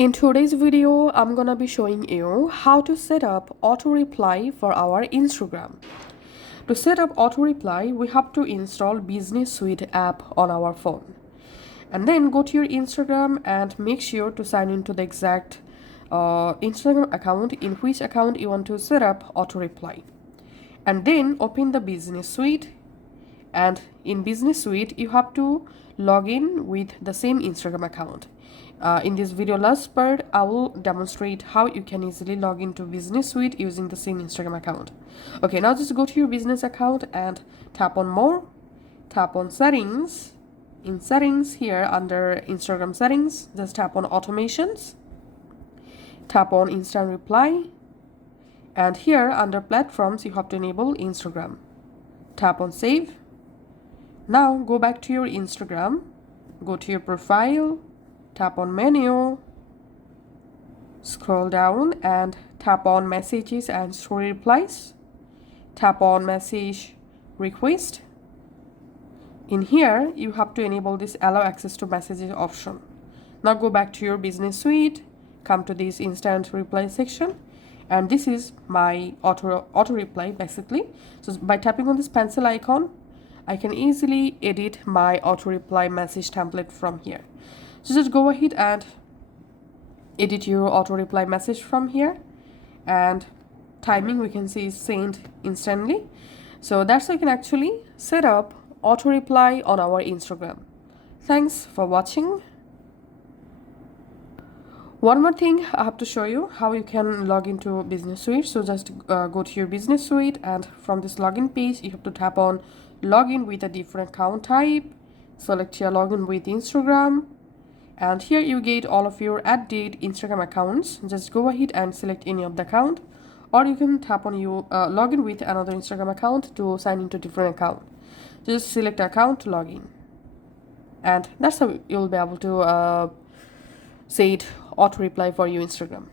In today's video, I'm gonna be showing you how to set up auto reply for our Instagram. To set up auto reply, we have to install Business Suite app on our phone. And then go to your Instagram and make sure to sign into the exact Instagram account in which account you want to set up auto reply. And then open the Business Suite, and in Business Suite you have to log in with the same Instagram account. In this video last part, I will demonstrate how you can easily log into Business Suite using the same Instagram account. Okay, now just go to your business account and tap on More, tap on Settings. In Settings here under Instagram Settings, just tap on Automations, tap on Instant Reply, and here under Platforms you have to enable Instagram. Tap on Save. Now go back to your Instagram, go to your profile, tap on Menu, scroll down and tap on Messages and Story Replies, tap on Message Request. In here you have to enable this Allow Access to Messages option. Now go back to your Business Suite, come to this Instant Reply section, and this is my auto reply basically. So by tapping on this pencil icon, I can easily edit my auto reply message template from here. So just go ahead and edit your auto reply message from here, and timing we can see is sent instantly. So that's how you can actually set up auto reply on our Instagram. Thanks for watching. One more thing, I have to show you how you can log into Business Suite. So just go to your Business Suite, and from this login page you have to tap on login with a different account type, select your login with Instagram, and here you get all of your added Instagram accounts. Just go ahead and select any of the account, or you can tap on your login with another Instagram account to sign into different account. Just select account to login, and that's how you'll be able to set auto reply for your Instagram.